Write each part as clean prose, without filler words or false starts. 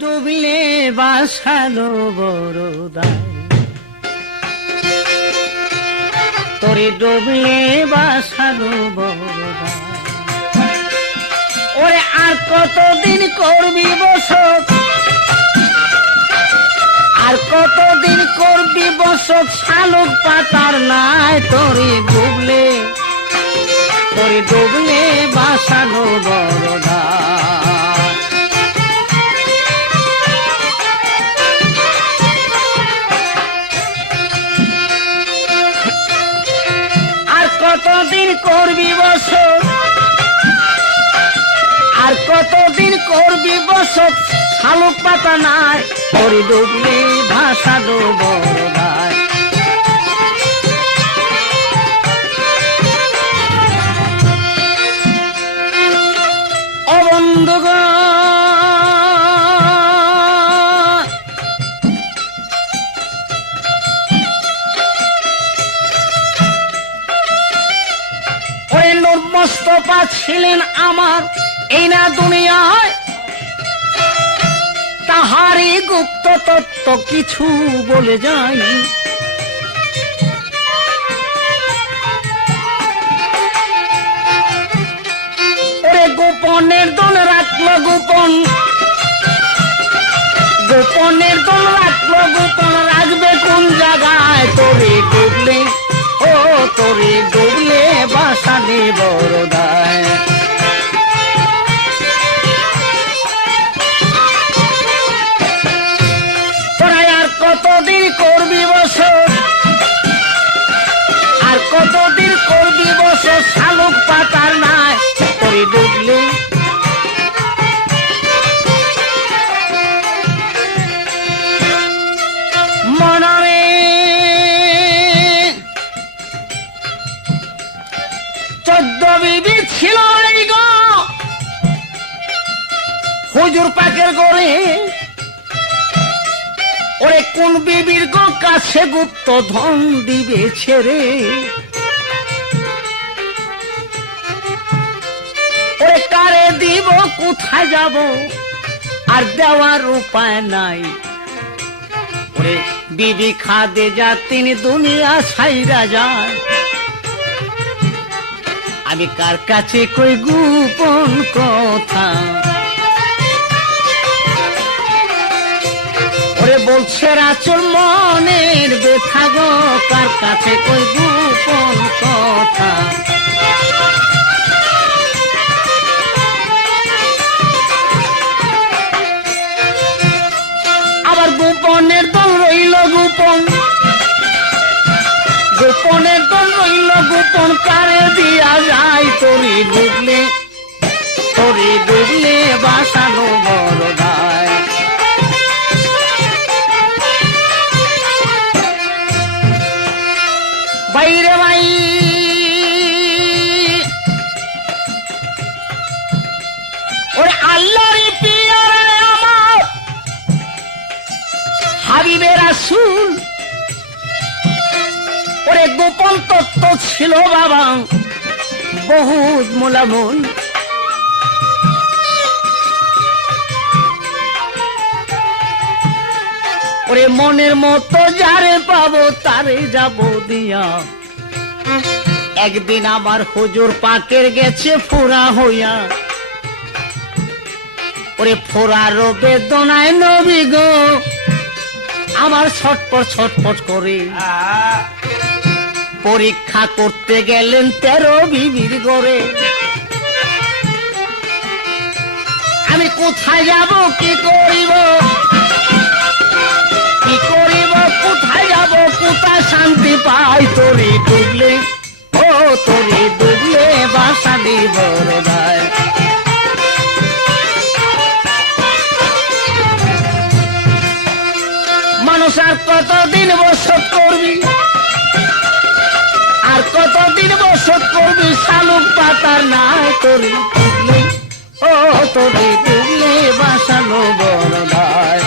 ডুবলে বাসালো বড়দায়, তোরে ডুবলে বাসালো বড়দায়। ওরে আর কতদিন করবি বসত, আর কতদিন করবি বসত, শালুক পাতার নাই তোরে ডুবলে, তোরে ডুবলে বাসালো বড়দায়। কতদিন করবি বসত, আর কতদিন করবি বসত, শালুক পাতা নাই তোরে ডুবলে ভাসালো বড়দায়। ও বন্ধুগণ, মোস্তফা ছিলেন আমার এই না দুনিয়ায়, তাহারই গুপ্ত তত্ত্ব কিছু বলে যাই। ওরে গোপনের দল রাখলো গোপন, গোপনের দল রাখলো গোপন, রাখবে কোন জায়গায় তোরে ডুবলে, ও তোরে ডুবলে বাসালে বড়দায়। তোরা আর কতদিন করবি বসত, আর কতদিন করবি বসত, শালুক পাতার নাই তোরে ডুবলে। মনরে চোদ্দ বিবি ছিল এই গো হুজুর পাকের গড়ে। ওরে কোন বিবির গো কাছে গুপ্ত ধন দিবে ছেড়ে, ওরে কারে দিব কোথায় যাব আর দেওয়ার উপায় নাই। ওরে বিবি খাদে যা তিনি দুনিয়া ছাইরা যায়, আমি কার কাছে কই গোপন কথা। ওরে বলছে রাচুর মনের ব্যথা গো, কার কাছে কই গোপন কথা। আবার গোপনের দল রইল গোপন, গোপনের দল রইল গোপন, কারে দিয়া যায় তোরে ডুবলে, তোরে ডুবলে বাসালো বড়দায়। বাইরে ভাই ওরে আল্লাহর পিয়ারে আমার হাবিবে রাসূল, ওরে গোপন তত্ত্ব ছিল বাবা বহুত মোলামুল। ওরে মনের মতো যারে পাবো তারে যাব দিয়া, একদিন আমার হুজুর পাকের গেছে ফোড়া হইয়া। ওরে ফোড়ার বেদনায় নবী গো আমার ছটপট ছটপট করে, পরীক্ষা করতে গেলেন 13 বিবির গড়ে। আমি কোথায় যাব কি করিব, কি করিব কোথায় যাব, কোথায় শান্তি পাই তোরে ডুবলে, ও তোরে ডুবলে বাসালি বড়দায়। মানুষ আর কতদিন বসত করবি, আর কতদিন বসত করবি, শালুক পাতার নাই তোরে ডুবলে, ও তোরে ডুবলে বাসালো বড়দায়।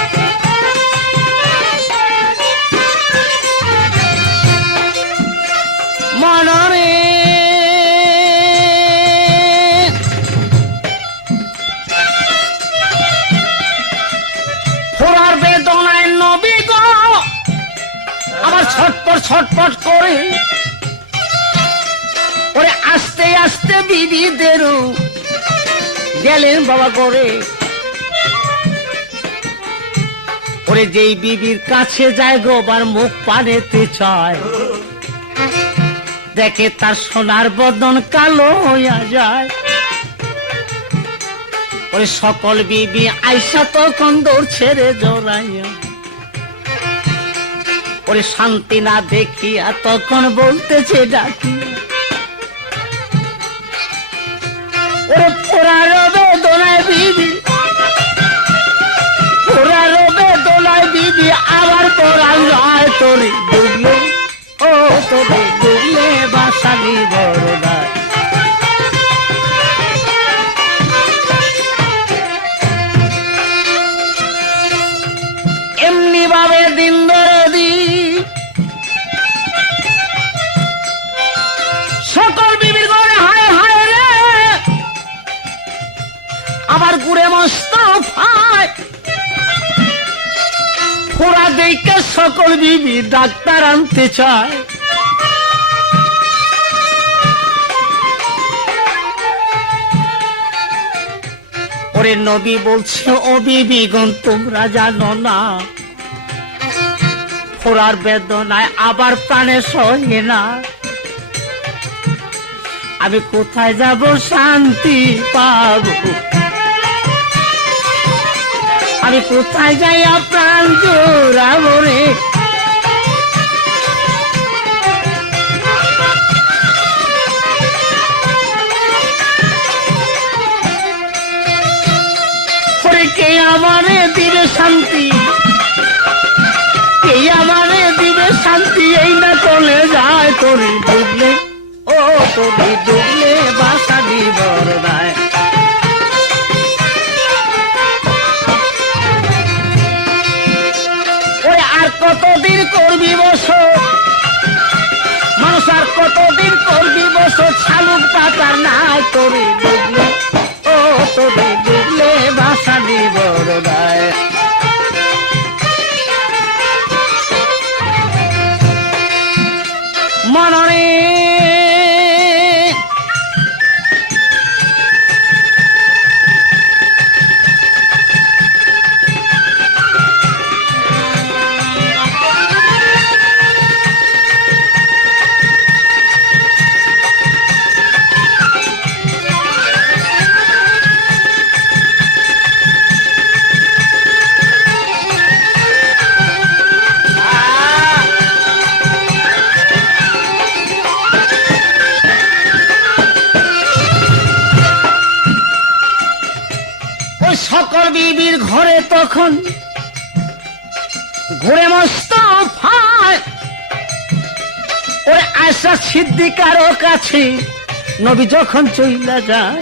মনরে ছটপট ছটপট করে ওরে আস্তে আস্তে বিবিদেরও গেলেন বাবা করে। ওরে যেই বিবির কাছে যায় গোবার মুখ পানেতে চায়, দেখে তার সোনার বদন কালো হইয়া যায়। ওরে সকল বিবি আইসা তখন দৌড় ছেড়ে জড়াইয়া, ওরে শান্তি না দেখিয়া তখন বলতেছে ডাকিয়া, ওরে পোড়া রবে দোলায় বিবি, পোড়া রবে দোলায় বিবি, আবার পোড়া যায় তোরে ডুবলে, ও তোরে ডুবলে বাসালি বড়দা। এমনি ভাবে দিন ধরে দিন সকল বিবির ঘরে হায় হায় রে, আবার ঘুরে মস্ত ফায়। ফোড়া দেখে সকল বিবি ডাক্তার আনতে চায়। ওরে নবী বলছে, ও বিবিগণ তোমরা জানো না, ফোড়ার বেদনায় আবার প্রাণে সহে না। আমি কোথায় যাব শান্তি পাবো, আমি কোথায় যাইয়া প্রাণ জোড়াবো রে। কে আমারে দিবে শান্তি, কে আমারে দিবে শান্তি, এই না চলে যায় তোরে ডুবলে, ও তোরে ডুবলে বাসালি বড়দায়। ওই আর কতদিন করবি বসো মানুষ, আর কতদিন করবি বসো, শালুক পাতা না তোরে ডুবলে, ও তোরে ডুবলে বাসালি বড়দায়। মনরে সকল বিবির ঘরে তখন ঘুরে মস্ত ফায়। ওরে আয়সা সিদ্দিকারও কাছে নবী যখন চইলা যায়,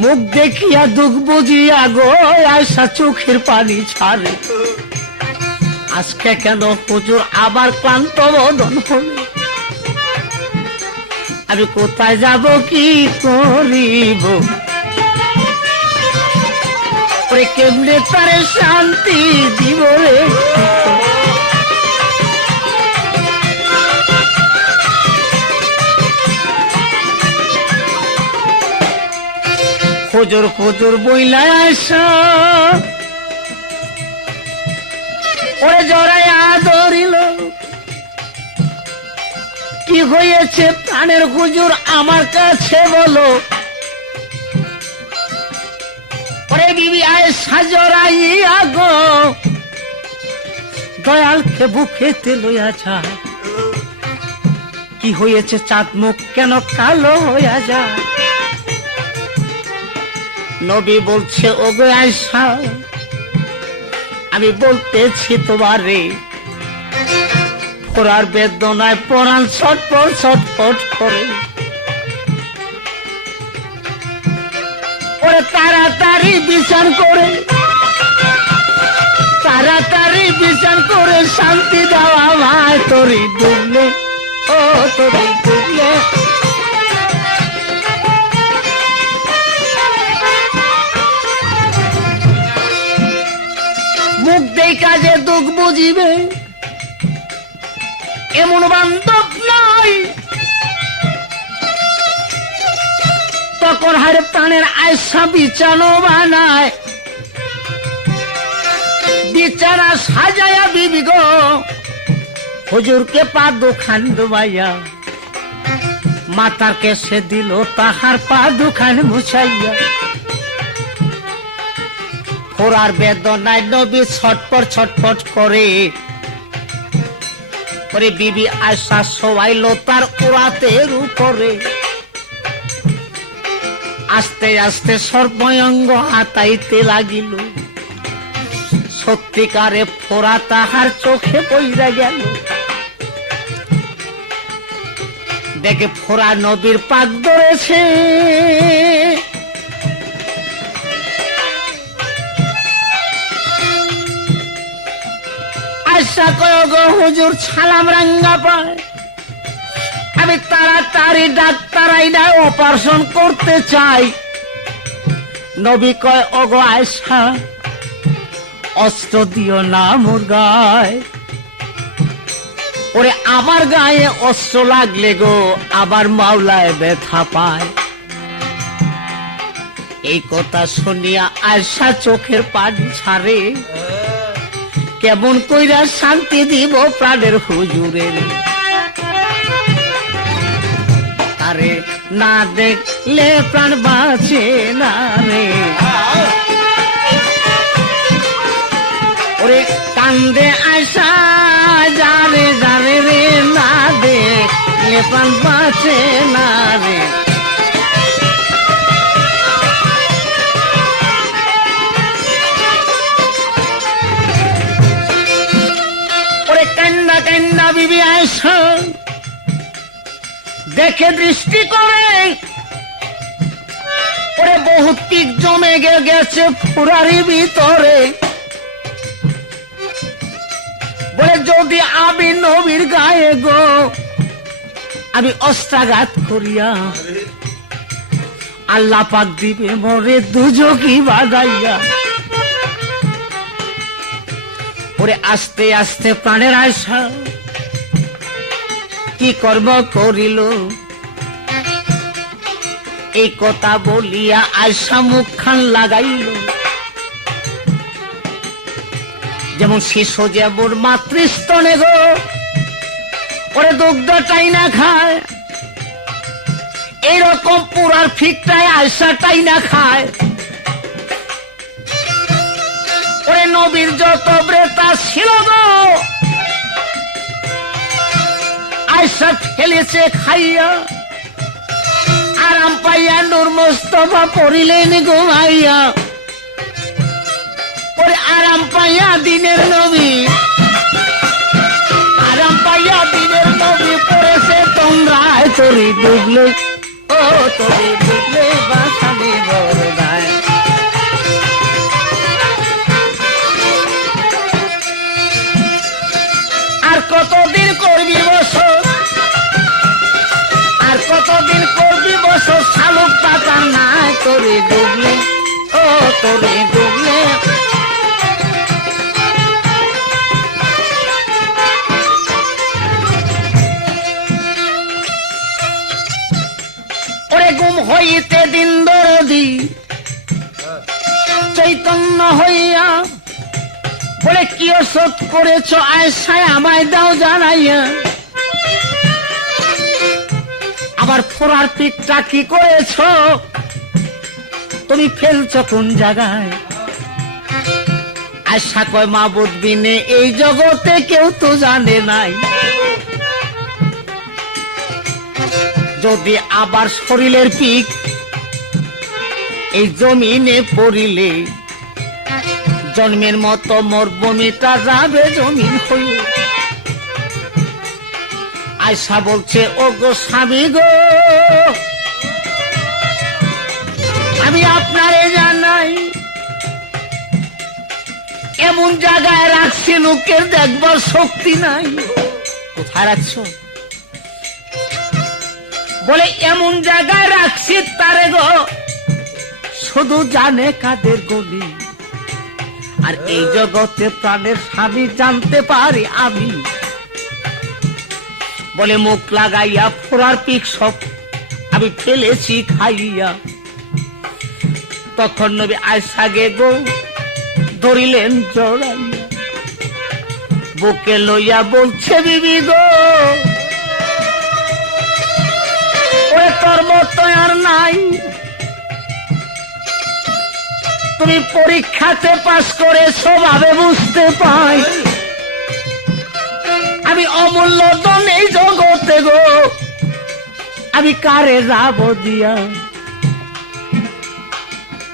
মুখ দেখিয়া দুঃখ বুঝিয়া গো আয়সা চোখের পানি ছাড়ে। আজকে কেন হুজুর আবার ক্লান্ত বদন হলে, আমি কোথায় যাব কি করিব, কেমনে তারে শান্তি দিব রে। হুজুর হুজুর বইলা আইসা ওরে জড়াইয়া ধরিল, কি হয়েছে প্রাণের হুজুর আমার কাছে বলো। ওরে বিবি আয়েশা জড়াইয়া গো দয়ালকে বুকেতে লইয়া যায়, কি হয়েছে চাঁদ মুখ কেন কালো হইয়া যায়। নবী বলছে, ও গো আয়েশা আমি বলতেছি তোমারে, ফোড়ার বেদনায় প্রাণ ছটপট ছটপট করে। ওরে তাড়াতাড়ি বিচার করে, তাড়াতাড়ি বিচার করে শান্তি দেওয়া ভাই তোরে ডুবলে, ও তোরে ডুবলে। মুখ দেই কাজে দুঃখ বুঝিবে, এমন বান্ধব নাই। তখন হারে প্রাণের আয়সা বিছানো বানায়, বিছানা সাজায়া বিবি গো হুজুরকে পা দুখান ডুবাইয়া মাতার কেসে দিল তাহার পা দুখান মুছাইয়া। ফোরার বেদনায় নবী ছটপট ছটপট করে। ওরে বিবি আয়সা শোয়াইল তার উরাতের উপরে। আস্তে আস্তে সর্বঙ্গ হাতাইতে লাগিল। সত্যিকারে ফোরা তাহার চোখে পইরা গেল। দেখে ফোরা নবীর পাক ধরেছে। আয়সা কয় গো হুজুর সালাম রাঙ্গা পায়, আমি তাড়াতাড়ি ডাক্তার আইনা অপারেশন করতে চাই। নবী কয় ওগো আয়সা অস্ত্র দিও না মোর গায়ে। ওরে আমার গায়ে অস্ত্র লাগলে গো আবার মাওলায় ব্যথা পায়। এই কথা শুনিয়া আয়সা চোখের পানি ছাড়ে। কেমন কইরা শান্তি দিব প্রাণের হুজুরের। আরে না দেখলে প্রাণ বাঁচে না রে। ওরে কান্দে আয়সা যারে যারে রে, না দেখলে প্রাণ বাঁচে না রে। ওরে কান্না কান্না বিবি আয়সা দেখে দৃষ্টি করে। ওরে বহুত পিক জমে গেছে ফুরারি ভিতরে। বলে যদি আমি নবীর গায়ে গো আমি অস্ত্রাঘাত করিয়া, আল্লাহ পাক দিবে মরে দুজকি বাজাইয়া। ওরে আস্তে আস্তে প্রাণের আশা কি কর্ম করিল। এই কথা বলিয়া আয়সা মুখখান লাগাইল। যেমন শিশু যেমন মাতৃস্তনে গো ওরে দুগ্ধ টাইনা খায়, এইরকম পুরার ফিকটায় আয়সা টাইনা খায়। ওরে নবীর যত ব্রেতা ছিল গো আয়সা ফেলেছে খাইয়া। আরাম পাইয়া নূর মোস্তফা পড়িলেন ঘুমাইয়া। ওরে আরাম পাইয়া দিনের নবী, আরাম পাইয়া দিনের নবী পড়েছে তোমরা তরি ডুবলে, ও তরি ডুবলে বাসালে বড়দায়। আর কতদিন করবি বছর, আর কতদিন করবি বছর, শালুক পাতা নাই তরি ডুবলে, ও তরি ডুবলে। ওরে গুম হইতে দিন দরদি চৈতন্য হইয়া বলে কি ওষুধ করেছ আয়সায় আমায় দাও জানাইয়া। আবার ফোরার পিঠটা কি করেছ তুমি ফেলছ কোন জায়গায়। আয়সা কয় মাবুদ বিনে এই জগতে কেউ তো জানে নাই। যদি আবার শরীরের পিক এই জমিনে পড়িলে জন্মের মতো মোর বমিটা যাবে জমিন হয়ে। আয়সা বলছে ও গো স্বামী গো আমি আপনারে জানাই এমন জায়গায় রাখছি লোকের দেখবার শক্তি নাই। কোথায় রাখছ? বলে এমন জায়গায় রাখছি তারে গো শুধু জানে কাদের গলি। আর এই জগতে প্রাণের স্বামী জানতে পারি আমি। বলে মুখ লাগাইয়া ফোড়ার পিক সব আমি ফেলেছি খাইয়া। তখন নবী আয়েশা গে গো ধরিলেন জড়াইয়া, বুকে লইয়া বলছে বিবি গো ওরে তোর মতো আর নাই, তুমি পরীক্ষাতে পাস করে স্বভাবে বুঝতে পাই আমি অমূল্য ধন এই জগতে গো, আমি কারে যাব দিয়া।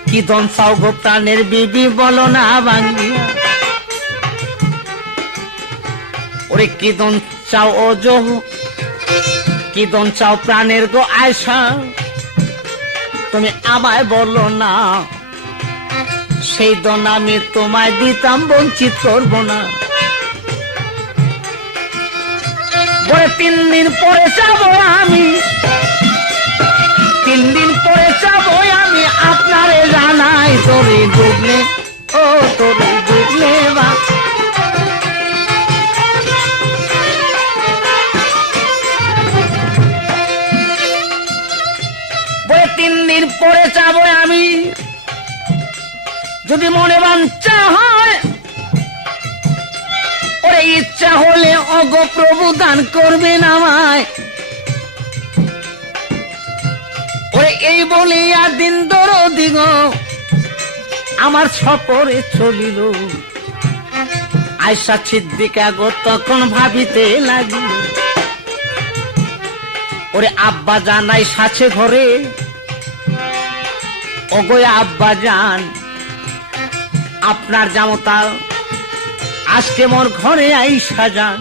কি ধন চাও গো প্রাণের বিবি বলো না ভাঙ্গিয়া, ওরে কি ধন চাও ও যোগ, কি ধন চাও প্রাণের গো আয়েশা, তুমি আমায় বলো না, সেই ধন আমি তোমায় দিতাম বঞ্চিত করবো না। বলে 3 দিন পরে যাবো আমি, 3 দিন পরে যাবো আমি আপনারে জানাই, তোরে ডুবলে ও তোরে ডুবলে বা বলে 3 দিন পরে যাবো আমি, যদি মনে বাঞ্ছা হয় ওরে ইচ্ছা হলে অগ প্রভু দান করবেন আমায়। ওরে এই বলিয়া দিন দরদি গো আমার সফরে চলিল। আয়েশা সিদ্দিকা গো তখন ভাবিতে লাগিল, ওরে আব্বা জানাই সাথে ঘরে, ওগো আব্বা জান আপনার জামতা আজকে মোর ঘরে আইসা যান,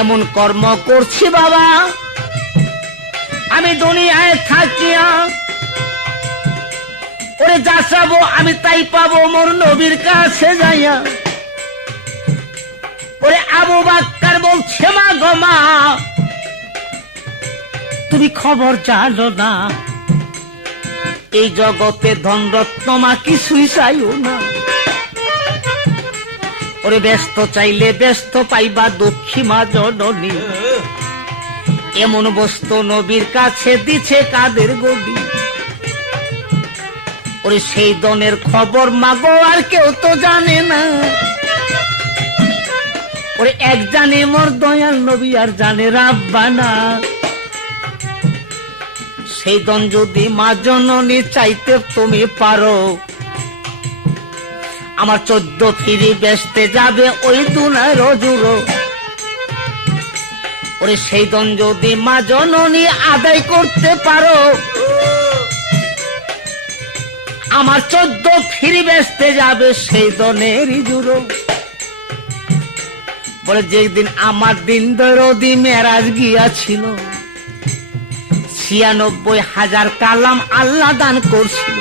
এমন কর্ম করছি বাবা আমি দুনিয়ায় থাকিয়া, ওরে যা চাবো আমি তাই পাবো মোর নবীর কাছে যাইয়া। ওরে আবু বাক্কার বলছে মা গো মা তুমি খবর জানো না, এই জগতে ধনরত্ন মা কিছুই চাইও না, ওরে ব্যস্ত চাইলে ব্যস্ত পাইবা দুঃখী মা জননী, এমন বস্তু নবীর কাছে দিছে কাদের গদি। ওরে সেই ধনের খবর মাগো আর কেউ তো জানে না, ওরে এক জানে মোর দয়াল নবী আর জানে রাব্বানা। সেই ধন যদি মা জননী চাইতে তুমি পারো, আমার 14 ফিরি বেচতে যাবে ওই দুনায় রজুরো। ওরে সেই ধন যদি মা জননী আদায় করতে পারো, আমার 14 ফিরি বেচতে যাবে সেই ধনেরই জুড়ো। বলে যেদিন আমার দিন দরদি মেরাজ গিয়াছিল, 96,000 কালাম আল্লাহ দান করছিল,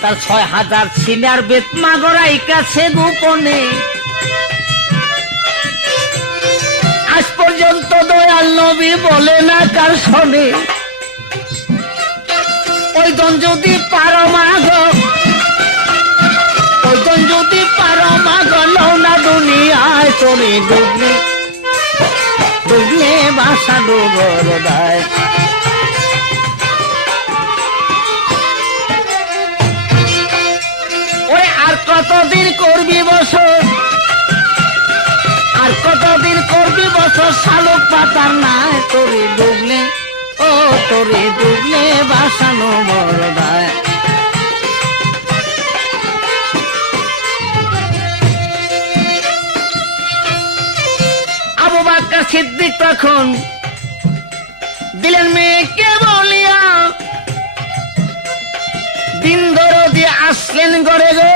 তার 6,000 সিনার বেত মাগরাই কাছে গোপনে। আজ পর্যন্ত দয়াল নবী বলে না কার শোনে, ওই ধন যদি পারো মাগ, ওই ধন যদি পারো মাগ লও না দুনিয়ায়, তোরে ডুবলে ডুবলে বাসা ডুবর দায়। ওরে আর কতদিন করবি বছর, আর কতদিন করবি বছর শালুক পাতার নাই, তোরে ডুবলে ও তোরে ডুবলে বাসানো বরদায়। আবু বাক্কার সিদ্দিক তখন দিলেন মেয়েকে বলিয়া, দিন দরদি আসলেন গড়ে গো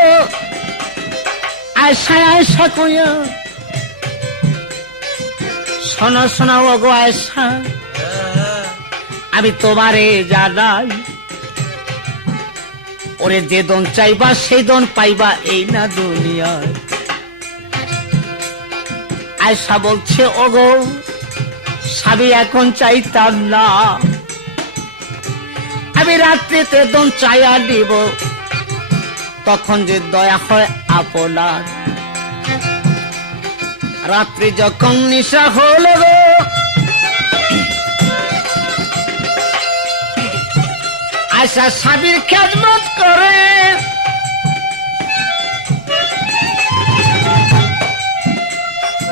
আয়েশা আয়েশা কইয়া, শোনো শোনো গো আয়েশা আমি তোমারে জানাই, ওরে যে ধন চাইবা সেই ধন পাইবা এই না দুনিয়ায়। আয়েশা বলছে ওগো স্বামী এখন চাইতাম না, আমি রাত্রিতে ধন চাইয়া দিব, তখন যে দয়া হয় আপনার। রাত্রি যখন নিশা হলো গো, আয়সা স্বামীর খেদমত করে,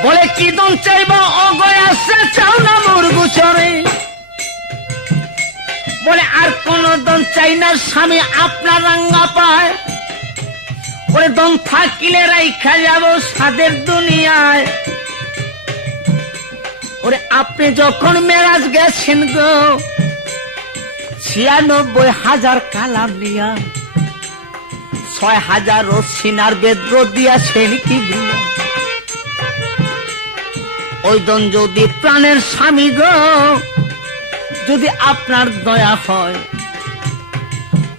বলে কি দন চাইব অগয় আসছে চাও না মুরগু চরে, বলে আর কোন দন চাই না স্বামী আপনার রাঙ্গা পায়, বলে দম থাকিলে রাইখা যাব সাদের দুনিয়ায়, ওরে আপনি যখন মেরাজ গেছেন গো ৯৬,০০০ কালাম নিয়া, ৬,০০০ সিনার বেদ্র দিয়াছেন কি দিয়া, ওই দন যদি প্রাণের স্বামী গো যদি আপনার দয়া হয়,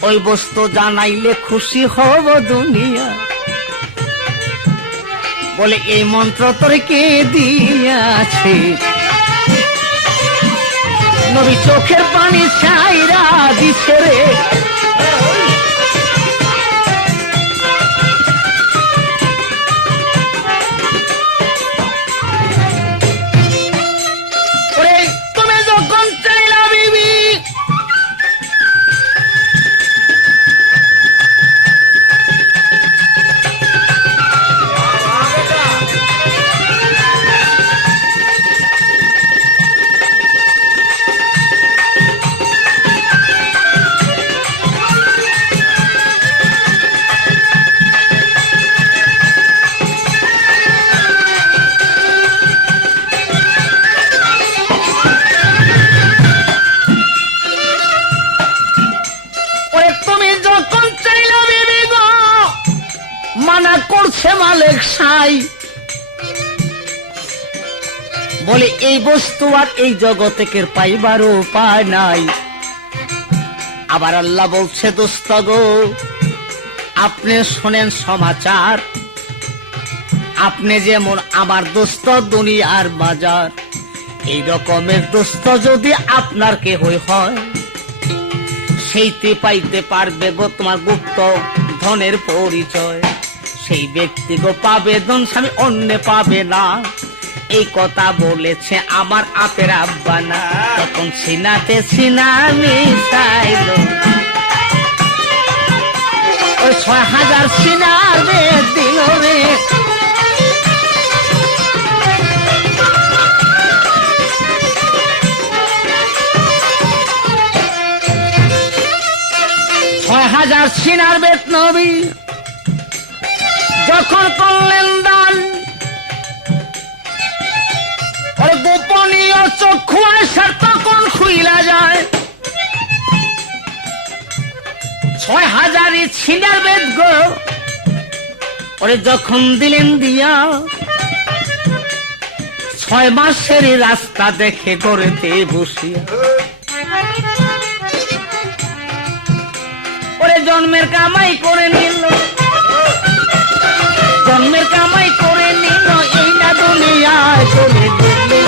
ওই বস্তু জানাইলে খুশি হব দুনিয়া, বলে এই মন্ত্র তোর কে দিয়াছে, নবী চোখের পানি ছাইরা দিছে রে, তুমি যখন চাইলা বিবি মানা করছে মালিক সাই, বলে এই বস্তু আর এই জগতে পাইবার উপায় নাই, আবার আল্লাহ বলছে দোস্ত গো আপনি শোনেন সমাচার, আপনি যেমন আমার দোস্ত দুনিয়ার বাজার, এই রকমের দোস্ত যদি আপনার কেহ হয়, সেইতে পাইতে পারবে গো তোমার গুপ্ত ধনের পরিচয়, সেই ব্যক্তি গো পাবে ধন স্বামী অন্য পাবে না, এই কথা বলেছে আমার আপের আব্বা না, তখন সিনাতে সিনা মিশাইল, ওই ৬,০০০ সিনার বেদ দিল রে, সিনার বেদ নবী যখন করলেন দান, ওর গোপনীয় চক্ষু আসার তখন খুইলা যায়, ৬,০০০ সিনার বেদ গো ওরে যখন দিলেন দিয়া, ৬ মাসের রাস্তা দেখে গড়েতে বসিয়া, ওরে জন্মের কামাই করে নিল, জন্মের কামাই করে নিল, এই না দুনিয়ায় করে দিলে,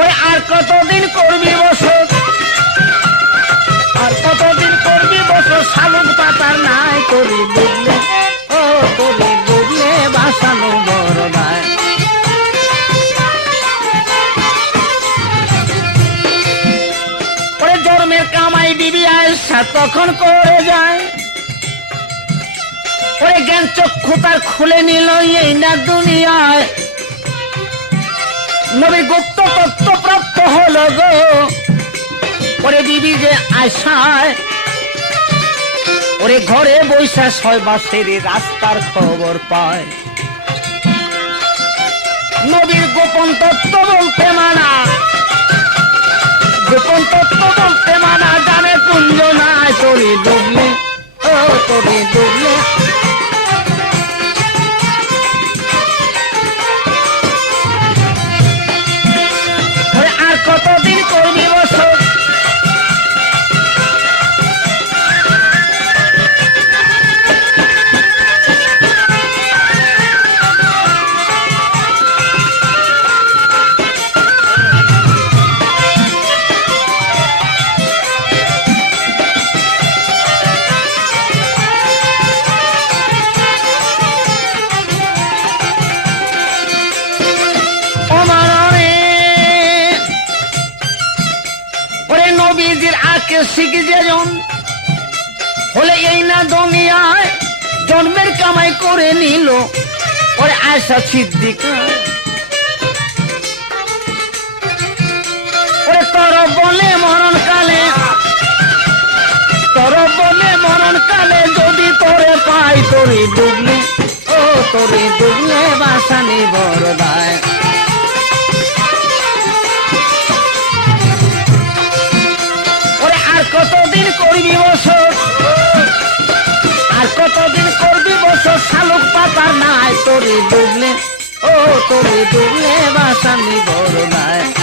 ওই আর কতদিন করবি বছর, আর কতদিন করবি বছর, শালুক পাতার নাই করে দিলে, ও করে দিলে বাসানো বড় নাই, কামাই বিবি আয়েশা তখন করে যায়, ওরে জ্ঞান চক্ষু তার খুলে নিল, এই না দুনিয়ায় নবী গুপ্ত তত্ত্ব প্রাপ্ত হলো গো, ওরে বিবি যে আয়েশায় ওরে ঘরে বৈশা ৬ মাসের রাস্তার খবর পায়, নবীর গোপন তত্ত্ব বলতে মানা, গোপন তত্ত্ব বলতে মানা, জানে পুঞ্জ নাই তোরে ডুবলে, ও তোরে ডুবলে, আর কতদিন করবি বছর, নিজের আকে শিখে যেজন হলে এই না দুনিয়ায় জন্মের কামাই করে নিল ওরে আয়সা সিদ্দিকা ওরে তোর বলে মরণকালে যদি তোরে পাই তোরে ডুবলে ও তোরে ডুবলে বাসানি বরদায় ওরে আর কতদিন করবি বছর শালুক পাতার নাই তোরে ডুবলে ও তোরে ডুবলে বাসানি বরদায়